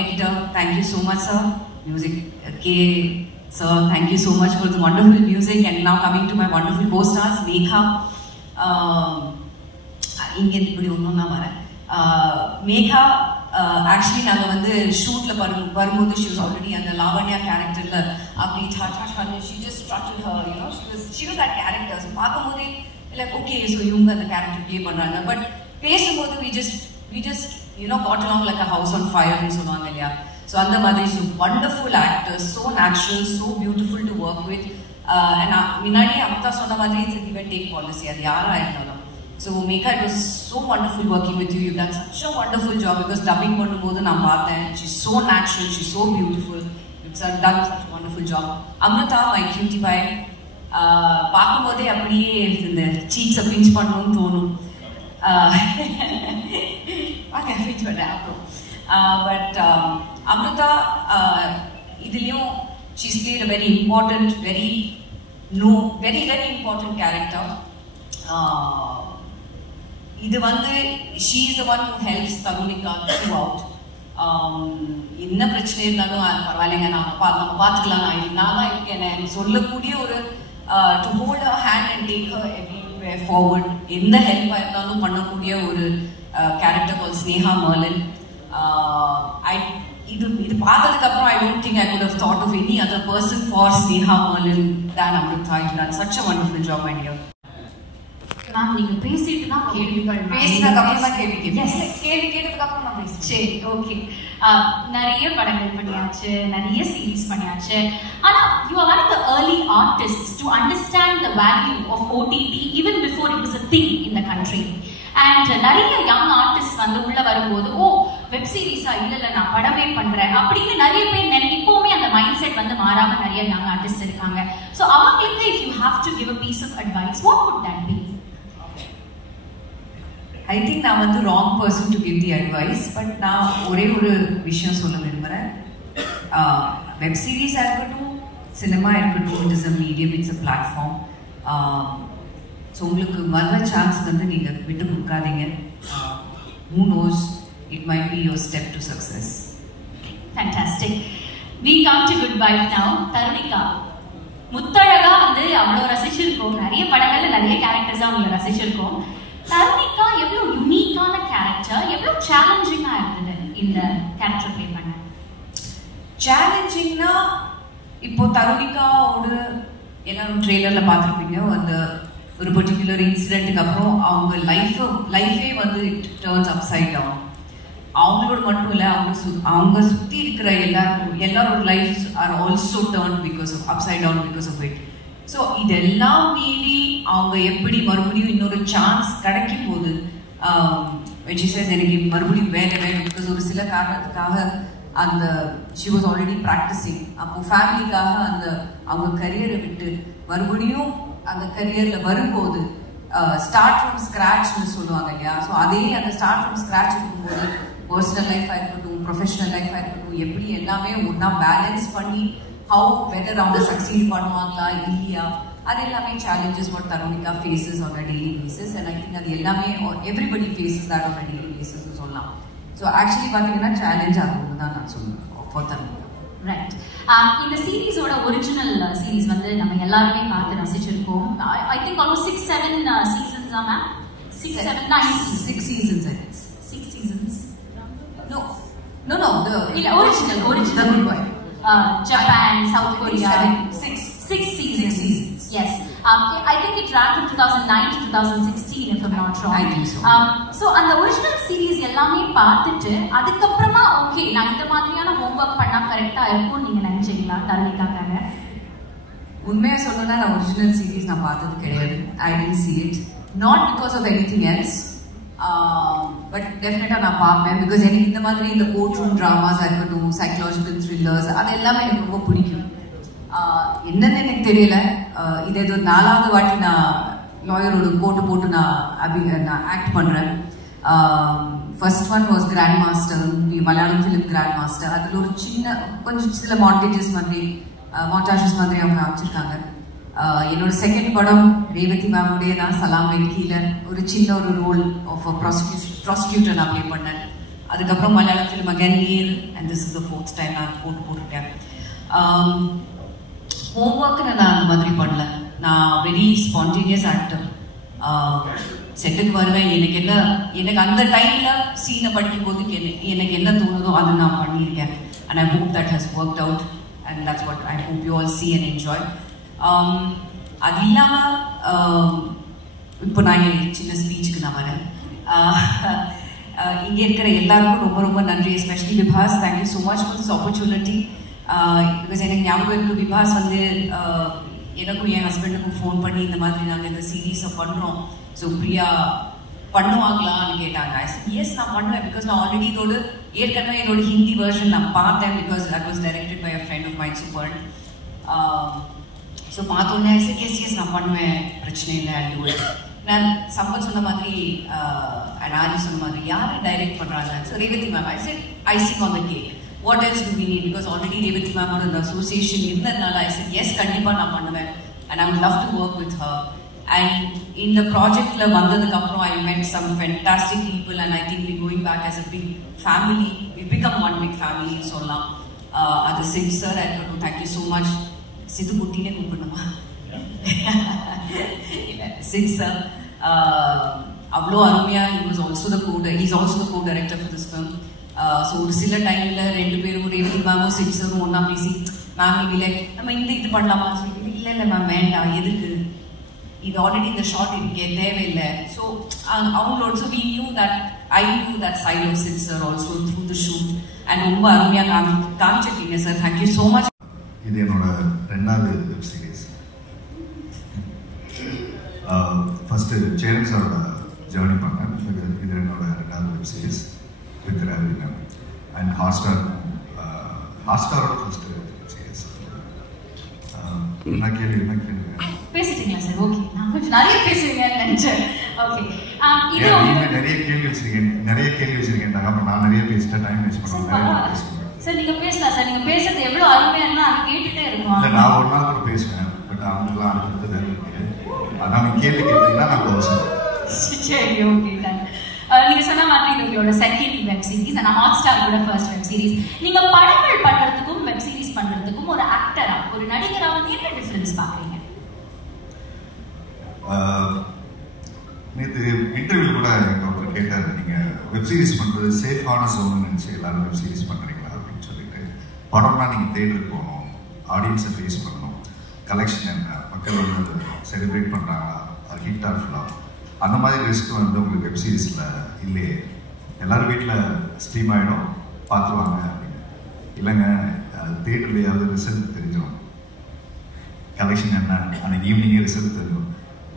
editor, thank you so much, sir. Music, K. Sir, thank you so much for the wonderful music. And now coming to my wonderful co-stars, Megha. Megha, actually, shoot she was already in the Lavanya character. She just strutted her, you know, she was that character. So, like, okay, so you the character play panranga, but we just you know got along like a house on fire and so on. So Andha Madri is a wonderful actor, so natural, so beautiful to work with. And Minadi Amta Sona Madri, it's a give and take policy. So Megha, it was so wonderful working with you. You've done such a wonderful job because dubbing and she's so natural, she's so beautiful. You've done such a wonderful job. Amrita, my cutie pie. பார்க்கும்போதே அப்படியே இந்த சீக்ஸை pinch பண்ணணும்னு தோணும். Pinch பண்ணேன் அப்புறம். But Amrutha இதுலேயும் she's played a very important, very important character. இது she is the one who helps Tarunika throughout. என்ன பிரச்சனை இருந்தாலும் பரவாயில்லைங்க நம்ம பார்த்துக்கலாம் நான் தான் இருக்கேன் சொல்லக்கூடிய ஒரு to hold her hand and take her everywhere forward. எந்த ஹெல்ப் இருந்தாலும் பண்ணக்கூடிய ஒரு character called Sneha Merlin. இது பார்த்ததுக்கு அப்புறம் I don't think I could have thought of any other person for Sneha Merlin than Amrita. You've done such a wonderful job, my dear. Ma'am நீங்க பேசிட்டு தான் கேள்விகள் பேசினதுக்கு அப்புறம் தான் கேள்வி கேட்டதுக்கு அப்புறம் நான் பேசுறேன். சரி, ஓகே. நிறைய படங்கள் பண்ணியாச்சு, நிறைய சீரீஸ் பண்ணியாச்சு. ஆனா you are one of the early artists to understand the value of OTT even before it was a thing in the country. And நிறைய young artists உள்ள வரும்போது வெப் சீரிஸா இல்ல நான் படமே பண்றேன் அப்படின்னு நிறைய பேர் இப்பவுமே அந்த மைண்ட் செட் மாறாம நிறைய young artists இருக்காங்க. So அவங்களுக்கு if you have to give a piece of advice, what would that be? I think நான் wrong person to give the advice, but நான் ஒரே ஒரு விஷயம் சொல்ல விரும்புறேன். வெப் சீரிஸா இருக்கட்டும், சினிமா இருக்கட்டும், it is a medium, it's a platform. So உங்களுக்கு வர சான்ஸ் நீங்க விட்டு கொடுக்காதீங்க. Who knows, it might be your step to success. Fantastic. We come to goodbye now. Tarunika, முத்தழகா அவ்வளோ ரசிச்சிருக்கோம், நிறைய படங்கள்ல நிறைய கேரக்டர்ஸா அவங்களை ரசிச்சிருக்கோம். Tarunika எவ்வளவு யூனிக்கான கேரக்டர், எவ்வளவு சேலஞ்சிங்கா இருந்தது இந்த கேரக்டர் ப்ளே பண்ண? சேலஞ்சிங்னா இப்போ தருணிகாவோட எல்லாரும் ட்ரெய்லர்ல பார்த்துருப்பீங்க. அந்த ஒரு பர்டிகுலர் இன்சிடென்ட்டுக்கு அப்புறம் அவங்க லைஃபே இட் டர்ன்ஸ் அப்சைட் டவுன். அவங்களோட மட்டும் இல்லை, அவங்க சுற்றி இருக்கிற எல்லாரோட life are also turn because of upside down because of it. So இதெல்லாம் மீறி அவங்க எப்படி மறுபடியும் இன்னொரு சான்ஸ் கிடைக்கும் போது எனக்கு மறுபடியும் வேணும் பிகாஸ் ஒரு சில காரணத்துக்காக அந்த ஷி வாஸ் ஆல்ரெடி ப்ராக்டிசிங். அப்போ ஃபேமிலிக்காக அவங்க கரியரை விட்டு மறுபடியும் அந்த கரியர்ல வரும்போது ஸ்டார்ட் ஃப்ரம் ஸ்கிராச்னு சொல்லுவாங்க இல்லையா. ஸோ அதே அந்த ஸ்டார்ட் ஃப்ரம் ஸ்கிராச் இருக்கும்போது பர்சனல் லைஃபாக இருக்கட்டும், ப்ரொஃபஷனல் லைஃபாக இருக்கட்டும், எப்படி எல்லாமே ஒன்றா பேலன்ஸ் பண்ணி வெதர் அவங்க சக்சீட் பண்ணுவாங்களா இல்லையா, அது எல்லாமே challenges what Tarunika faces on a daily basis. And I think அது எல்லாமே everybody faces that on a daily basis னு சொல்லலாம். So actually பார்த்தீங்கன்னா சேலஞ்ச் ஆகும்னு தான் நான் சொல்லுவேன் for Tarunika. Right. இந்த சீரீஸோட ஒரிஜினல் சீரீஸ் நம்ம எல்லாருமே பார்த்து ரசிச்சிருக்கோம். I think almost 6-7 seasons are ma'am. 6-7-9 6 seasons I think. 6 seasons. No, the original The Good Wife. Japan, South Korea. 6 seasons. Yes. I think it ran from 2009 to 2016 if I'm not wrong. I think so. So அந்த original series எல்லாமே பார்த்துட்டு அதுக்கப்புறமா okay நான் இந்த மாதிரியான homework பண்ணா கரெக்டா இருக்கும் நீங்க நினைச்சீங்களா தருணிக்காக? உண்மையா சொல்லணும்னா நான் ஒரிஜினல் சீரீஸ் நான் பார்த்தது கிடையாது. I didn't see it. Not because of anything else. But டெஃபினட்டா நான் பார்ப்பேன் பிகாஸ் எனக்கு இந்த மாதிரி இந்த கோர்ட் ரூம் டிராமாஸா இருக்கட்டும், சைக்கலாஜிக்கல் த்ரில்லர்ஸ் அது எல்லாமே எனக்கு ரொம்ப பிடிக்கும். என்னன்னு எனக்கு தெரியல, இது ஏதோ 4வது வாட்டி நான் லாயரோட கோட்டு போட்டு நான் ஆக்ட் பண்றேன். First one was grand master, Malayalam film grand master. அதில் ஒரு கொஞ்சம் சில மாண்டேஜஸ் மாதிரி அவங்க அமைச்சிருக்காங்க. என்னோட செகண்ட் படம் ரேவதி மேமுடைய நான் சலாம் வெங்கியில ஒரு சின்ன ஒரு ரோல் ஆஃப் ப்ராசிக்யூட்டர் நான் ப்ளே பண்ணேன். அதுக்கப்புறம் மலையாளம் ஃபிலிம் அகேன் நீர் and this is the 4th time நான் போட்டிருக்கேன். ஹோம்ஒர்க்கு நான் அந்த மாதிரி பண்ணல. நான் வெரி ஸ்பான்டேனியஸ் ஆக்டர். செட்டுக்கு வருவேன், எனக்கு அந்த டைம்ல சீனை படிக்கும் போது எனக்கு என்ன தோணுதோ அதை நான் பண்ணியிருக்கேன். And I hope that has worked out and that's what I hope you all see and enjoy. அது இல்லாமல் இப்போ நான் சின்ன ஸ்பீச்சுக்கு நான் வரேன். இங்கே இருக்கிற எல்லாருக்கும் ரொம்ப ரொம்ப நன்றி, especially விபாஸ். Thank you so much for this opportunity. Because எனக்கு ஞாபகம் இருக்குது, விபாஸ் வந்து எனக்கும் என் ஹஸ்பண்டுக்கும் ஃபோன் பண்ணி இந்த மாதிரி நாங்கள் இந்த சீரீஸை பண்ணுறோம், ஸோ பிரியா பண்ணுவாங்களான்னு கேட்டாங்க. ஐ said yes, நான் பண்ணுவேன். பிகாஸ் நான் ஆல்ரெடி ஏற்கனவே இதோட ஹிந்தி வெர்ஷன் நான் பார்த்தேன். Because that was directed by a friend of mine super. So பார்த்தோன்னே ஐ said yes நான் பண்ணுவேன், பிரச்சனை இல்லை, I'll do it. நான் சம்பத் சொன்ன மாதிரி அண்ட் ஆரி சொன்ன மாதிரி யாரை டைரக்ட் பண்ணுறாங்க? So Revathi ma'am. I said icing on the cake. What else do we need? Because already Revathi மேமோட அந்த அசோசியேஷன் இருந்ததுனால I said yes, கண்டிப்பாக நான் பண்ணுவேன். And I would love to work with her. And in the project வந்ததுக்கு அப்புறம் I met some fantastic people and I think we're going back as a big family. We've become one big family சொல்லலாம். அது Sid sir, I want to thank you so much. சிது குட்டினே கூப்பிடணுமா? இல்லை, Sid sir அவ்வளோ அருமையாக he's also the co-director for this film. So ஒரு சில டைமில் ரெண்டு பேரும் ரேவதி மேமும் Sid sir-ம் ஒன்றா பேசி மேம் இல்லை நம்ம இது பண்ணலாமா சொல்லி, இல்லை மேம் வேண்டாம், எதுக்கு, இது ஆல்ரெடி இந்த ஷார்ட் இருக்கே தேவையில்லை. ஸோ அவங்களோட so I knew that side of Sid sir also through the shoot. And ரொம்ப அருமையாக காமிச்சிருக்கீங்க சார், தேங்க்யூ ஸோ மச். இது என்னோட 2வது வெப் சீரிஸ். ஃபஸ்ட்டு சேரன் சாரோட ஜேர்னி பண்ணேன். இது என்னோட 2வது web series with Ravi ma'am. And ஹாட்ஸ்டாரோட ஃபஸ்ட்டு வெப் சீரிஸ். என்ன கேள்வி பேசிட்டீங்களா சார்? ஓகே, நான் கொஞ்சம் நிறைய பேசுவீங்கன்னு நினைச்சேன். ஓகே, நிறைய கேள்வி வச்சிருக்கேன். அப்புறம் நான் நிறைய பேசிட்டேன், டைம் வேஸ்ட் பண்ணுவேன். சார் நீங்க பேசலாம் சார், நீங்க பேசுறது எவ்வளவு அருமையா கேட்டுட்டே இருக்கும். நான் ஒரு நாள் கூட பேசுவேன், பட் அவங்களாம் அடுத்தது இருக்கு. அதான் கேள்வி கேட்டீங்கன்னா நான் பேசுவேன். சரி, ஓகே, டன். நீங்க சொன்ன மாதிரி இது உங்களோட 2nd வெப் சீரிஸ், ஆனா ஹாட்ஸ்டார் கூட 1st வெப் சீரிஸ். நீங்க படங்கள் பண்றதுக்கும் வெப் சீரிஸ் பண்றதுக்கும் ஒரு ஆக்டரா, ஒரு நடிகரா வந்து என்ன டிஃபரன்ஸ் பாக்குறீங்க? நேற்று இன்டர்வியூ கூட ஒருத்தர் கேட்டார், நீங்கள் வெப் சீரிஸ் பண்ணுறது சேஃபான ஜோன்னு நினச்சி எல்லாரும் வெப் சீரிஸ் பண்ணுறீங்களா அப்படின்னு சொல்லிட்டு. படம்னா நீங்கள் தேட்டருக்கு போகணும், ஆடியன்ஸை ஃபேஸ் பண்ணணும், கலெக்ஷன் என்ன, மக்கள் வந்து செலிப்ரேட் பண்ணுறாங்களா, அது ஹிட் ஆஃப்லாம், அந்த மாதிரி ரிஸ்க் வந்து உங்களுக்கு வெப் சீரிஸில் இல்லையே. எல்லோரும் வீட்டில் ஸ்ட்ரீம் ஆகிடும், பார்த்துருவாங்க அப்படின்னு. இல்லைங்க, தேட்டர்லையாவது ரிசல்ட் தெரிஞ்சிடும், கலெக்ஷன் என்ன, அன்றைக்கி ஈவினிங்கே ரிசல்ட் தெரியும்.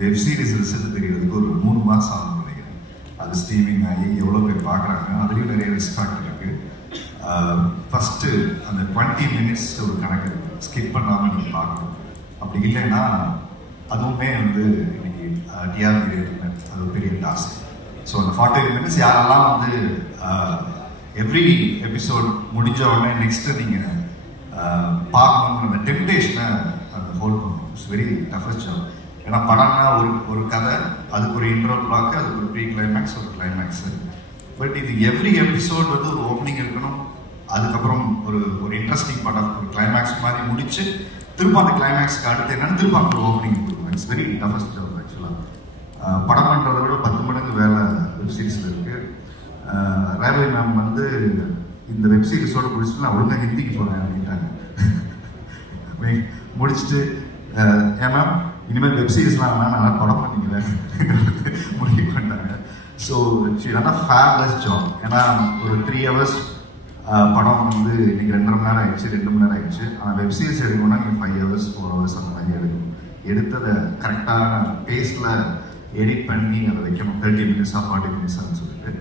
வெப் சீரிஸ் ரிசல்ட் தெரிகிறதுக்கு ஒரு 3 மாதம் ஆகும் நினைக்கிறேன். அது ஸ்ட்ரீமிங் ஆகி எவ்வளோ பேர் பார்க்குறாங்க, அதுலேயும் நிறைய ரிஸ்க் ஃபேக்டர் இருக்குது. ஃபஸ்ட்டு அந்த 20 மினிட்ஸ் ஒரு கணக்கு இருக்குது, ஸ்கிப் பண்ணாமல் நீங்கள் பார்க்கணும். அப்படி இல்லைன்னா அதுவுமே வந்து இன்னைக்கு டிஆர்பி அது ஒரு பெரிய டாஸ்க். ஸோ அந்த 40 மினிட்ஸ் யாரெல்லாம் வந்து எவ்ரி எபிசோட் முடிஞ்ச உடனே நெக்ஸ்ட்டு நீங்கள் பார்க்கணுங்கிற அந்த டெம்ப்டேஷனை அந்த ஹோல்ட் பண்ணணும். It's very toughest job. ஏன்னா படம்னா ஒரு கதை, அதுக்கு ஒரு இன்ட்ரோ பிளாக், அதுக்கு ஒரு ப்ரீ கிளைமேக்ஸ், ஒரு கிளைமேக்ஸு. பட் இது எவ்ரி எபிசோட் வந்து ஒரு ஓப்பனிங் இருக்கணும், அதுக்கப்புறம் ஒரு இன்ட்ரெஸ்டிங் படம், ஒரு கிளைமேக்ஸ் மாதிரி முடிச்சு திரும்ப அந்த கிளைமேக்ஸ்க்கு அடுத்து என்னன்னு திரும்ப ஒரு ஓப்பனிங் கொடுக்கணும். இட்ஸ் வெரி டஃபஸ்ட் ஜாப் ஆக்சுவலாக. படம் பண்ணுறதை விட 10 மடங்கு வேலை வெப் சீரிஸில் இருக்குது. ரேவதி மேம் வந்து இந்த வெப் சீரிஸோட முடிச்சுட்டு நான் ஒழுங்காக ஹிந்திக்கு போகிறேன் அப்படின்ட்டாங்க. முடிச்சுட்டு ஏன் மேம் இனிமேல் வெப் சீரிஸ்லாம் வேணா நல்லா படம் பண்ணிக்கிறேன் முடிவு பண்ணிட்டாங்க. ஸோ நல்லா ஃபேப்லஸ் ஜாப். ஏன்னா ஒரு 3 hours படம் வந்து இன்னைக்கு 2.5 மணி நேரம் ஆயிடுச்சு, 2 மணி நேரம் ஆயிடுச்சு. ஆனால் வெப் சீரிஸ் எடுக்கணும்னா நீங்கள் 5 hours 4 hours அந்த மாதிரி எடுக்கணும். எடுத்ததை கரெக்டான பேஸில் எடிட் பண்ணி அதை வைக்கணும், 30 minutes 40 minutes சொல்லிட்டு.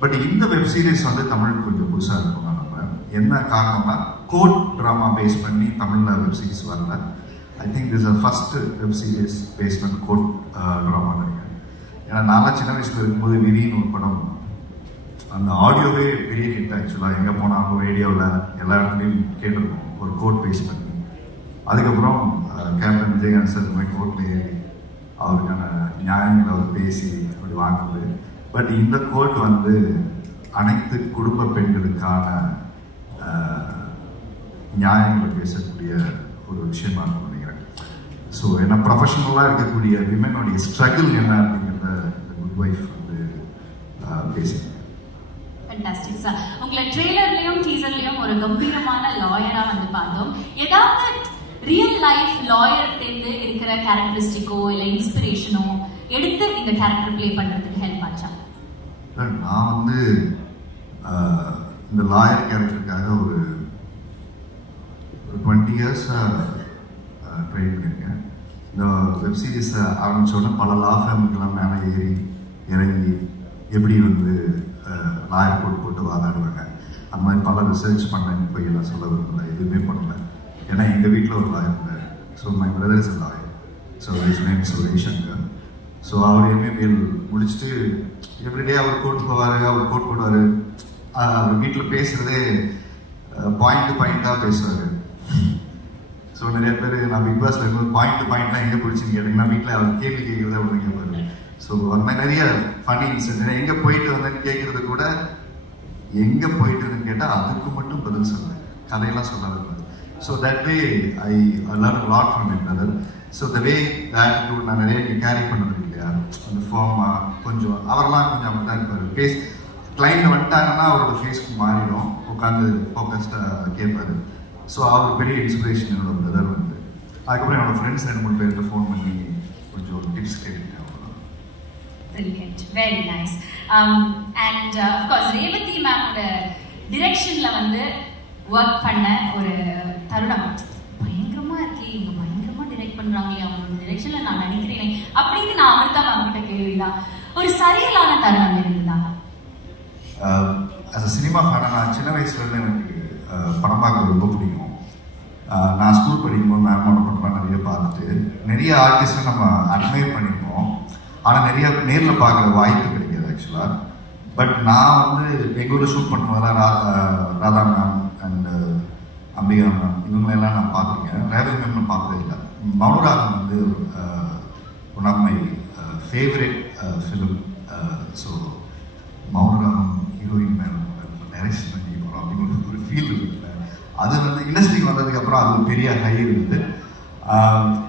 பட் இந்த வெப் சீரிஸ் வந்து தமிழுக்கு கொஞ்சம் புதுசாக இருக்கும். நம்ம என்ன காரணம்னா கோட் ட்ராமா பேஸ் பண்ணி தமிழில் வெப் சீரிஸ் வரல. I think this is the first web series based on court drama. ஏன்னா நான் சின்ன வயசுல இருக்கும்போது விரின்னு ஒரு படம், அந்த ஆடியோவே பெரிய ஹிட் ஆக்சுவலாக. எங்கே போனாலும் ரேடியோவில் எல்லா இடத்துலையும் கேட்டிருக்கோம், ஒரு கோர்ட் பேஸ் பண்ணி. அதுக்கப்புறம் கேப்டன் விஜயகாந்த் சார் இந்த மாதிரி கோர்ட்டில் ஏறி அவருக்கான நியாயங்களை அவர் பேசி அப்படி வாங்குது. பட் இந்த கோர்ட் வந்து அனைத்து குடும்ப பெண்களுக்கான நியாயங்களை பேசக்கூடிய ஒரு விஷயமா நான் நினைக்கிறேன். ஸோ ஏன்னா ப்ரொஃபஷனலாக இருக்கக்கூடிய விமனுடைய ஸ்ட்ரகிள் என்ன அப்படிங்கிறத இந்த குட் வைஃப் வந்து பேசுகிறேன். Fantastic sir. உங்களை ட்ரெய்லர்லயும் டீசர்லயும் ஒரு கம்பீரமான லாயரா வந்து பார்த்தோம். ஏதாவது ரியல் லைஃப் லாயர் தேர்ந்து இருக்கிற கேரக்டரிஸ்டிக்கோ இல்லை இன்ஸ்பிரேஷனோ எடுத்து இந்த கேரக்டர் பிளே பண்றதுக்கு ஹெல்ப் ஆச்சா? நான் வந்து இந்த லாயர் கேரக்டருக்காக ஒரு 20 years ட்ரை பண்ணியிருக்கேன். இந்த வெப் சீரிஸ் ஆரம்பித்தோடனே பல லா ஃபேமுக்கெல்லாம் மேலே ஏறி இறங்கி எப்படி வந்து லாயர் கோட் போட்டு வாதாடுவாங்க, அந்த மாதிரி பல ரிசர்ச் பண்ணேன். போய் எல்லாம் சொல்ல விரும்பல, எதுவுமே பண்ணல. ஏன்னா எங்கள் வீட்டில் ஒரு லாயர் இருந்தார். So my brother is lawyer. So his name is Ravishankar. So அவர் எம்ஏபிஎல் முடிச்சுட்டு எவ்ரிடே அவர் கோட் போவார், அவர் கோட் போடுவார். அவர் வீட்டில் பேசுகிறதே பாயிண்ட்டாக பேசுவார். ஸோ நிறைய பேர் நான் பிக் பாஸ்ல இருக்கும்போது பாயிண்ட்லாம் எங்கே பிடிச்சின்னு கேட்டிங்கன்னா வீட்டில் அவர் கேள்வி கேட்குறத ஒன்று கேட்பாரு. ஸோ அந்த மாதிரி நிறைய ஃபனி இன்சிடென்ட். எங்கே போயிட்டு வந்தேன்னு கேட்குறது கூட எங்கே போயிட்டுன்னு கேட்டால் அதுக்கு மட்டும் பதில் சொல்லுவேன், கதையெல்லாம் சொல்லாது. So that way I learn a lot from my brother. So the way attitude நான் நிறைய கேரி பண்ணது இல்லையா, அந்த ஃபார்மாக கொஞ்சம் அவரெல்லாம் கொஞ்சம் அப்படி தான் இருப்பார். ஃபேஸ் கிளைண்ட் வந்துட்டாங்கன்னா அவரோட ஃபேஸ்க்கு மாறிடும், உட்காந்து ஃபோக்கஸ்டாக கேட்பாரு. ஸோ அவர் பெரிய இன்ஸ்பிரேஷன் என்னோட பிரதர் வந்து. அதுக்கப்புறம் என்னோட ஃப்ரெண்ட்ஸ் 2-3 பேருக்கு ஃபோன் பண்ணி கொஞ்சம் டிப்ஸ் கேட்டுட்டேன். Brilliant, very nice. And of course Revathi மேமோட டிரெக்ஷன்ல வந்து ஒர்க் பண்ண ஒரு தருணம் பயங்கரமா இருக்கு. இவங்க பயங்கரமா டிரெக்ட் பண்றாங்களே, அவங்களோட டிரெக்ஷன்ல நான் நடிக்கிறேன் அப்படின்னு நான் அமிர்தா மேம் கிட்ட கேள்விதான். ஒரு சரியலான தருணம் இருந்ததா? சினிமா ஃபேனாக நான் சின்ன வயசுலேருந்து எனக்கு படம் பார்க்க ரொம்ப பிடிக்கும். நான் ஸ்கூல் படிக்கும்போது மேமோட படம்லாம் நிறைய பார்த்துட்டு நிறைய ஆர்டிஸ்ட்டை நம்ம அட்மையர் பண்ணியிருப்போம். ஆனால் நிறைய நேரில் பார்க்குற வாய்ப்பு கிடைக்காது ஆக்சுவலாக. பட் நான் வந்து எங்களோட ஷூட் பண்ணும்போதெல்லாம் Radha ma'am and Ambika ma'am இவங்களெல்லாம் நான் பார்த்துருக்கேன். ரேவதி மேம் நான் பார்த்ததே இல்லை. மௌனராகம் வந்து one of my favourite film. So Mounaragam heroine ma'am direction பண்ணி போகிறோம் அப்படின்னு ஒரு ஃபீல் இருக்குல்ல, அது வந்து இண்டஸ்ட்ரிக்கு வந்ததுக்கப்புறம் அது ஒரு பெரிய ஹை இருக்குது.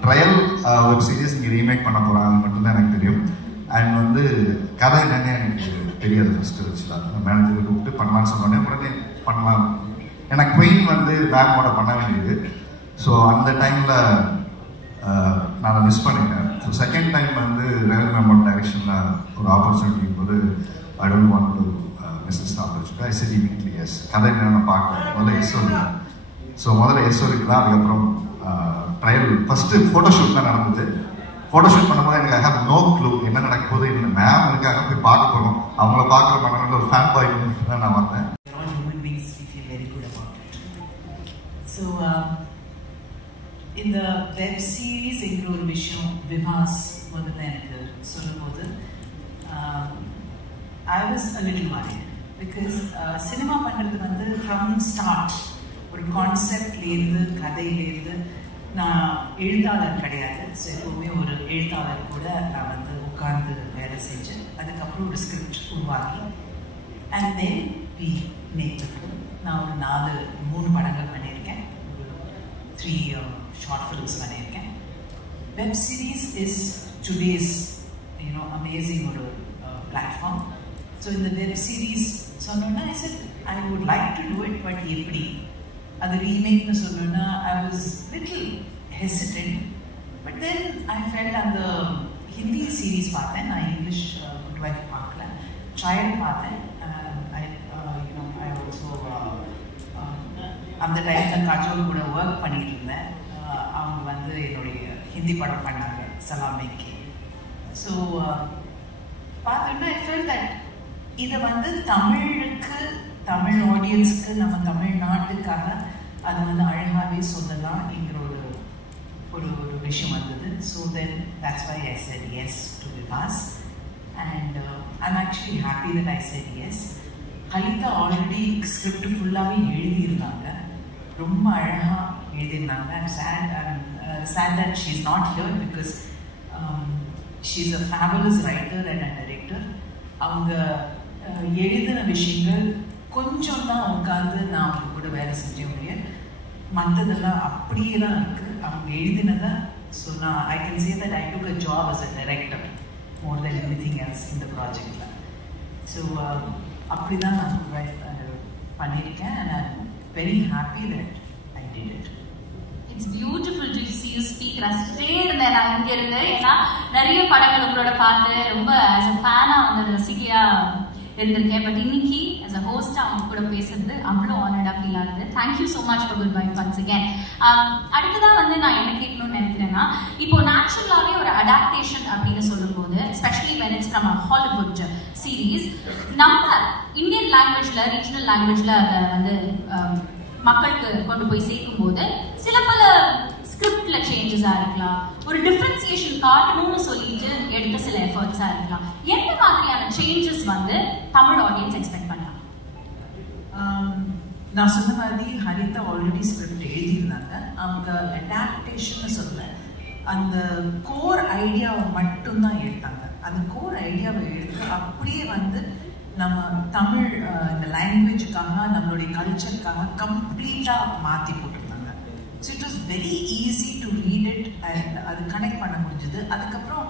ட்ரையல் வெப் சீரிஸ் இங்கே ரீமேக் பண்ண போகிறாங்க மட்டும்தான் எனக்கு தெரியும். அண்ட் வந்து கதை என்னன்னு எனக்கு தெரியாது ஃபஸ்ட்டு வச்சுலாம். மேனேஜரை கூப்பிட்டு பண்ணலான்னு சொன்னோடனே உடனே பண்ணலாம். எனக்கு குயின் வந்து மேமோட பண்ண வேண்டியது. ஸோ அந்த டைமில் நான் மிஸ் பண்ணிட்டேன். ஸோ செகண்ட் டைம் வந்து ரேவதி மேமோட டைரக்ஷனில் ஒரு ஆப்பர்ச்சுனிட்டி போது I don't want to miss this opportunity. I said immediately yes. கதை என்னென்னு பார்க்குறேன். முதல்ல எஸ் சொல்லுவேன். ஸோ முதல்ல எஸ் சொல்லிக்கலாம். அதுக்கப்புறம் ட்ரையல் ஃபஸ்ட்டு ஃபோட்டோஷூட் தான் நடந்தது. ஃபோட்டோஷூட் பண்ணும்போது எனக்கு ஐ ஹேவ் நோ க்ளூ என்ன நடக்க போது. இந்த மேம் இருக்காங்க, போய் பார்க்க போகிறோம். அவங்கள பார்க்குற பண்ண ஒரு ஃபேன் பாய் தான் நான் வந்தேன். ஸோ இந்த வெப் சீரீஸ் என்கிற ஒரு விஷயம் விவாஸ் முதல்ல எனக்கு சொல்லும்போது I was a little worried because cinema பண்ணுறது வந்து ஃப்ரம் ஸ்டார்ட் ஒரு கான்செப்ட்லேருந்து கதையிலேருந்து நான் எழுத்தாளர் கிடையாது. ஸோ எப்போவுமே ஒரு எழுத்தாளர் கூட நான் வந்து உட்கார்ந்து வேலை செஞ்சு அதுக்கப்புறம் ஒரு ஸ்கிரிப்ட் உருவாக்கி and then we make the film. நான் ஒரு 3 படங்கள் பண்ணியிருக்கேன், ஒரு 3 ஷார்ட் ஃபிலிம்ஸ் பண்ணியிருக்கேன். Web series is today's amazing ஒரு பிளாட்ஃபார்ம். ஸோ இந்த வெப் சீரீஸ் சொன்னோன்னா I said I would like to do it, but எப்படி அது ரீமேக்னு சொன்னோன்னா I was little hesitant. But then I felt அந்த ஹிந்தி சீரீஸ் பார்த்தேன். நான் இங்கிலீஷ் குட் வைஃப் பார்க்கல, ட்ரையல் பார்த்தேன். ஐ ஆல்சோ அந்த டைமில் காஜோல் கூட ஒர்க் பண்ணிட்டு இருந்தேன். அவங்க வந்து என்னுடைய ஹிந்தி படம் பண்ணாங்க சலாமேக்கு. ஸோ பார்த்தோன்னா ஐ ஃபெல் தட் இதை வந்து தமிழுக்கு, தமிழ் ஆடியன்ஸுக்கு, நம்ம தமிழ்நாட்டுக்காக அது வந்து அழகாகவே சொல்லலாம் என்கிற ஒரு விஷயம் வந்தது. So then that's why I said yes to Vivas and I'm actually happy that I said yes. Halitha already script ஃபுல்லாகவே எழுதியிருந்தாங்க, ரொம்ப அழகாக எழுதியிருந்தாங்க. I'm sad that she is not here because she is a fabulous writer and a director. அவங்க எழுதின விஷயங்கள் கொஞ்சம் தான் உட்காந்து நான் அவங்க கூட வேலை செஞ்சேன் முடியும். மற்றதெல்லாம் அப்படியே தான் இருக்கு. அவங்க எழுதினதா. ஸோ நான் I can say that I took a job as a director more then anything else இந்த ப்ராஜெக்ட்ல. ஸோ அப்படி தான் நான் பண்ணியிருக்கேன். And I am very happy that I did it. It's beautiful to see you speak. ரசிச்சிட்டே இருந்தேன் நான் இங்க இருந்து. ஏன்னா நிறைய படங்கள் உங்களோட பார்த்து ரொம்ப ஆஸ் அ ஃபேனா வந்து ரசிகையா இருந்திருக்கேன். பட் இன்னைக்கு as a host அவங்க கூட பேசுறது அவ்வளோ ஆனர்டா ஃபீல் ஆகுது. Thank you so much for good bye once again. அடுத்ததான் வந்து நான் என்ன கேட்கணும்னு நினைக்கிறேன்னா, இப்போ நேச்சுரலாகவே ஒரு அடாப்டேஷன் அப்படின்னு சொல்லும்போது, especially when it's from a Hollywood series, நம்ம இந்தியன் லாங்குவேஜ்ல ரீஜனல் லாங்குவேஜ்ல அதை வந்து மக்களுக்கு கொண்டு போய் சேர்க்கும் போது சில பல ஸ்கிரிப்ட்ல சேஞ்சஸா இருக்கலாம், ஒரு டிஃபரன்சியேஷன் காட்டணும்னு சொல்லிட்டு எடுத்த சில எஃபர்ட்ஸா இருக்கலாம். எந்த மாதிரியான சேஞ்சஸ் வந்து தமிழ் ஆடியன்ஸ் எக்ஸ்பெக்ட் பண்ணலாம்? நான் சொன்ன மாதிரி ஹரிதா ஆல்ரெடி ஸ்கிரிப்ட் எழுதியிருந்தாங்க. அவங்க அடாப்டேஷன் சொல்ல அந்த கோர் ஐடியாவை மட்டும்தான் எடுத்தாங்க. அந்த கோர் ஐடியாவை எடுத்து அப்படியே வந்து நம்ம தமிழ் இந்த லாங்குவேஜுக்காக நம்மளுடைய கல்ச்சருக்காக கம்ப்ளீட்டாக மாற்றி போட்டிருந்தாங்க. So it was very easy to read it and அது கனெக்ட் பண்ண முடிஞ்சது. அதுக்கப்புறம்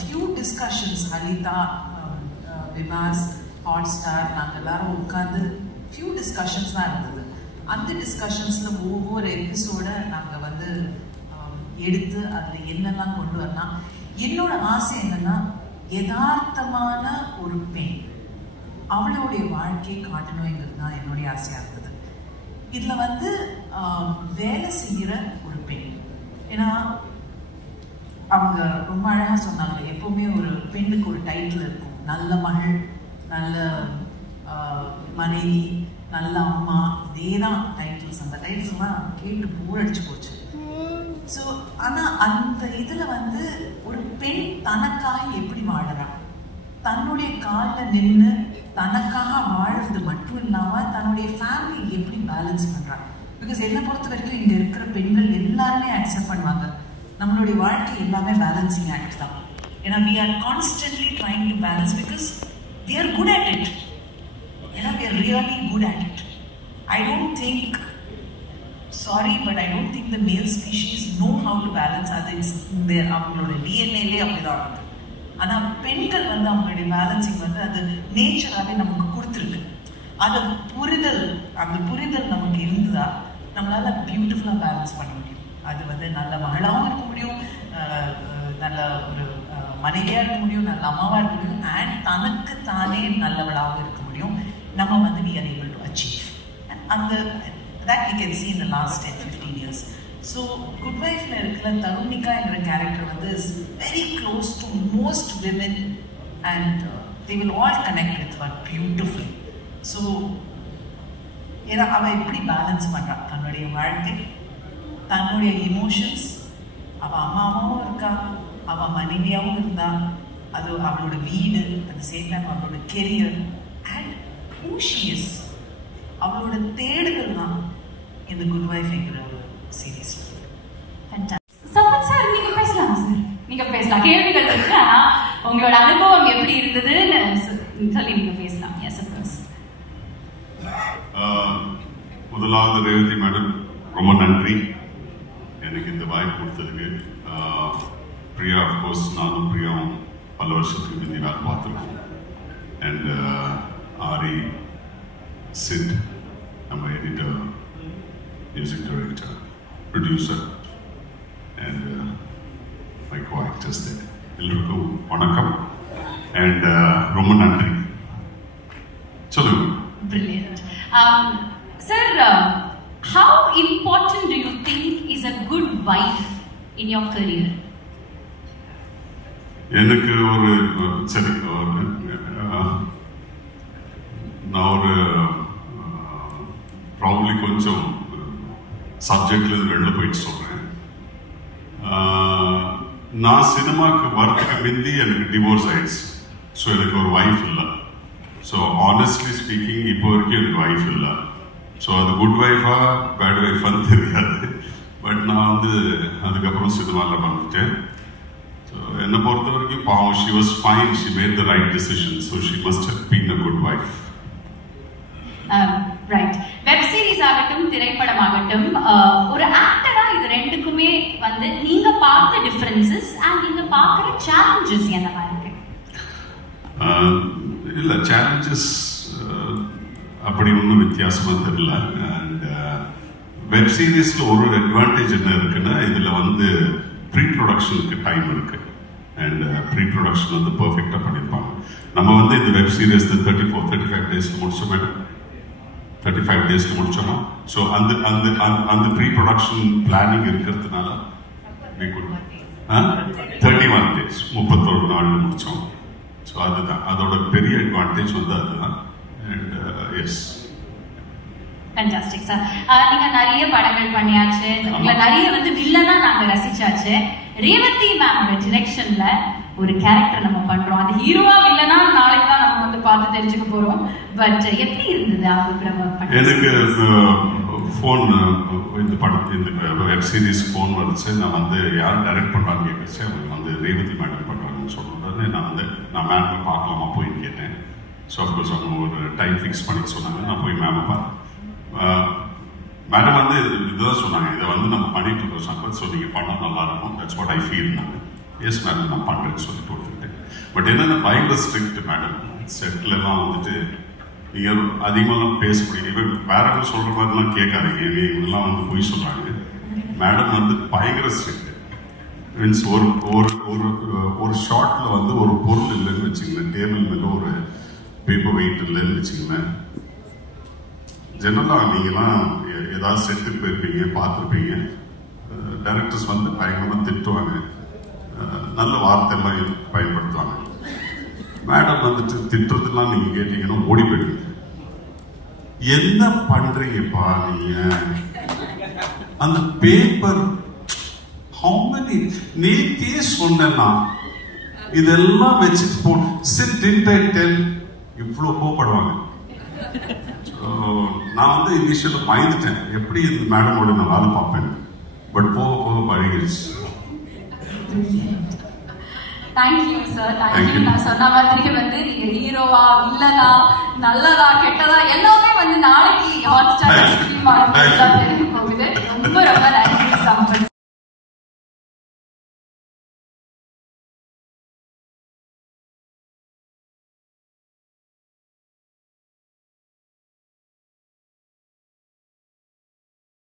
ஃபியூ டிஸ்கஷன்ஸ் ஹரிதா, விவாஸ், ஹாட்ஸ்டார் நாங்கள் எல்லாரும் உட்காந்து ஃபியூ டிஸ்கஷன்ஸ் தான் இருந்தது. அந்த டிஸ்கஷன்ஸில் ஒவ்வொரு எபிசோட நாங்கள் வந்து எடுத்து அதில் என்னெல்லாம் கொண்டு வரலாம். என்னோட ஆசை என்னன்னா, யதார்த்தமான ஒரு பெண் அவளுடைய வாழ்க்கையை காட்டணுங்கிறது தான் என்னுடைய ஆசையாக இருந்தது. இதில் வந்து வேலை செய்கிற ஒரு பெண், ஏன்னா அவங்க ரொம்ப அழகாக சொன்னாங்க, எப்பவுமே ஒரு பெண்ணுக்கு ஒரு டைட்டில் இருக்கும், நல்ல மகள், நல்ல மனைவி, நல்ல அம்மா, இதேதான் டைட்டில்ஸ். அந்த டைட்டில்ஸ்லாம் கேட்டு போர் அடிச்சு போச்சு. ஸோ ஆனால் அந்த இதில் வந்து ஒரு பெண் தனக்காக எப்படி வாழறான், தன்னுடைய காலில் நின்று தனக்காக வாழ்றது மட்டும் இல்லாமல் தன்னுடைய ஃபேமிலி எப்படி பேலன்ஸ் பண்ணுறாங்க. பிகாஸ் என்னை பொறுத்த வரைக்கும் இங்கே இருக்கிற பெண்கள் எல்லாருமே அக்செப்ட் பண்ணுவாங்க, நம்மளுடைய வாழ்க்கை எல்லாமே பேலன்சிங் ஆக்ட் தான். ஏன்னா we are constantly trying to balance because we are good at it. ஏன்னா we are really good at it. I don't think, sorry, but I don't think the male species know how to balance. அது அவங்களோட டிஎன்ஏலே அப்படிதான் இருக்கு. ஆனால் பெண்கள் வந்து அவங்களுடைய balancing வந்து அது நேச்சராகவே நமக்கு கொடுத்துருக்கு. அது புரிதல், அந்த புரிதல் நமக்கு இருந்ததா நம்மளால பியூட்டிஃபுல்லாக பேலன்ஸ் பண்ண முடியும். அது வந்து நல்ல மகளாகவும் இருக்க முடியும், நல்ல ஒரு மனைவியாக இருக்க முடியும், நல்ல அம்மாவாக இருக்க முடியும், அண்ட் தனக்கு தானே நல்லவளாகவும் இருக்க முடியும். நம்ம வந்து we are able to achieve. அந்த that we can see in the last 10-15 years. So Good Wife-ல இருக்கிற தருணிகா என்ற கேரக்டர் வந்து is very close to most women and they will all connect with her beautifully. So ஏன்னா அவள் எப்படி balance பண்ணுறான் தன்னுடைய வாழ்க்கை, தன்னுடைய இமோஷன்ஸ், அவள் அம்மாவும் இருக்கா, அவள் மனைவியாகவும் இருந்தா, அது அவளோட வீடு, at the same time அவளோட career and who she is, அவளோட தேடுதல் தான் இந்த குட் வைஃப்ங்கிற ஒரு சீரீஸ். சம்பத் சார், நீங்க பேசலாம் சார், நீங்க பேசலாம். கேள்விகள் இருக்கு, ஆனா உங்களோட அனுபவம் எப்படி இருந்ததுன்னு சொல்லி நீங்க பேசலாம். எஸ் அப்ரோஸ். முதலாவது ரேவதி மேடம் ரொம்ப நன்றி எனக்கு இந்த வாய்ப்பு கொடுத்ததுக்கு. பிரியா அஃப்கோர்ஸ் நானும் பிரியாவும் பல வருஷத்துக்கு முந்தி நான் பார்த்துருக்கோம். அண்ட் ஆரி, சிட், நம்ம editor, music director, producer and my co-actors, எல்லோருக்கும் வணக்கம் அண்ட் ரொம்ப நன்றி. சொல்லுங்க. Brilliant. Sir, how important do you think is a good wife in your career? எனக்கு ஒரு சரி, நான் ஒரு ப்ராப்ளி கொஞ்சம் சப்ஜெக்ட்ல வெளில போயிட்டு சொல்றேன். நான் சினிமாக்கு வரத்துக்கு முந்தி எனக்கு டிவோர்ஸ் ஆயிடுச்சு. ஸோ எனக்கு ஒரு வைஃப் இல்லை. ஸோ ஆனஸ்ட்லி ஸ்பீக்கிங் இப்போ வரைக்கும் எனக்கு வைஃப் இல்லை. ஸோ அது குட் வைஃபா பேட் வைஃபான்னு தெரியாது. பட் நான் வந்து அதுக்கப்புறம் சினிமாவில் வந்துட்டேன். என்னை பொறுத்த வரைக்கும் பாவம், she was fine, she made the right decision, so she must have been a good wife. Right. Web series ஆகட்டும் திரைப்படமாகட்டும், ஒரு ஆக்டரா இது ரெண்டுக்குமே வந்து நீங்க பார்த்த டிஃபரன்சஸ் அண்ட் நீங்க பார்க்குற சேலஞ்சஸ் என்னவா இருக்கு? இல்ல சேலஞ்சஸ் அப்படி ஒன்றும் வித்தியாசமா தெரியல. அண்ட் வெப் சீரிஸ்ல ஒரு அட்வான்டேஜ் என்ன இருக்குன்னா, இதுல வந்து ப்ரீ ப்ரொடக்ஷனுக்கு டைம் இருக்கு. அண்ட் ப்ரீ ப்ரொடக்ஷன் வந்து பர்ஃபெக்டா பண்ணியிருப்பாங்க. நம்ம வந்து இந்த வெப் சீரிஸ் 35 டேஸ்ல முடிச்சோம் மேடம், 35 டேஸ்ல முடிச்சோமா. ஸோ அந்த ப்ரீ ப்ரொடக்ஷன் பிளானிங் இருக்கிறதுனால 31 டேஸ் 31 நாள்ல முடிச்சோம். ஸோ அதுதான் அதோட பெரிய அட்வான்டேஜ் வந்து அதுதான். And yes fantastic sir. நீங்க நிறைய படங்கள் பண்ணியாச்சு, உங்களை நிறைய வந்து வில்லனா நாங்க ரசிச்சாச்சு. ரேவதி மேமோட டிரெக்ஷன்ல ஒரு கேரக்டர் நம்ம பண்றோம், அது ஹீரோவா வில்லனா நாளைக்கு தான் நம்ம வந்து பார்த்து தெரிஞ்சுக்க போறோம். பட் எப்படி இருந்தது அவங்க நம்ம? எனக்கு ஃபோன் இந்த படத்து இந்த வெப் சீரிஸ் ஃபோன் வந்துச்சு. நான் வந்து யார் டைரக்ட் பண்றான்னு கேட்டுச்சு. அவங்க வந்து ரேவதி மேடம் பண்றாங்கன்னு சொல்றது. நான் மேடம் பார்க்கலாமா போயின்னு கேட்டேன். ஸோ அஃப்கோர்ஸ் அவங்க ஒரு டைம் ஃபிக்ஸ் பண்ணி சொன்னாங்க. நான் போய் மேமை பார்த்தேன். மேடம் வந்து இதுதான் சொன்னாங்க, இதை வந்து நம்ம பண்ணிட்டு இருக்கோம் சம்பத், ஸோ நீங்கள் பண்ணால் நல்லா இருக்கும், that's what I feel. Yes madam நான் பண்ணுறேன்னு சொல்லிட்டு கொடுத்துட்டேன். பட் என்னென்ன பயங்கர ஸ்ட்ரிக்ட் மேடம். செட்லலாம் வந்துட்டு நீங்கள் அதிகமாகலாம் பேச முடியும். இப்போ வேற என்ன சொல்கிற மாதிரிலாம் கேட்காதீங்க, இவங்கெல்லாம் வந்து போய் சொல்கிறாங்க. மேடம் வந்து பயங்கர ஸ்ட்ரிக்ட். மீன்ஸ் ஒரு ஷார்ட்ல வந்து ஒரு பொருள் இல்லைன்னு வச்சுங்களேன், டேபிள் மேலே ஒரு பேப்பர் வெயிட் இல்லைன்னு வச்சுங்களேன், ஜெனரலாக நீங்கள்லாம் ஏதாவது செட்டுக்கு போயிருப்பீங்க, பார்த்துருப்பீங்க, டைரக்டர்ஸ் வந்து பயங்கரமாக திட்டுவாங்க, நல்ல வார்த்தையெல்லாம் பயன்படுத்துவாங்க. மேடம் வந்துட்டு திட்டுறதுலாம் நீங்கள் கேட்டீங்கன்னா ஓடி போயிடுவீங்க. என்ன பண்றீங்கப்பா நீங்க? அந்த பேப்பர் ஹவு மெனி நேத்தே சொன்னா இதெல்லாம் வச்சுட்டு போ சிட் டெல் இவ்வளோ கோபப்படுவாங்க. நான் வந்து இனிஷியலா பயந்துட்டேன், எப்படி இந்த மேடமோட நான் வேலை பார்ப்பேன். பட் போக போக பழகிடுச்சு. Thank you sir, thank you. நான் சொன்ன மாதிரி வந்து நீங்க ஹீரோவா வில்லனா நல்லதா கெட்டதா எல்லாமே வந்து நாளைக்கு ஹாட் ஸ்டார் ஸ்ட்ரீம் ஆக போகுது. ரொம்ப ரொம்ப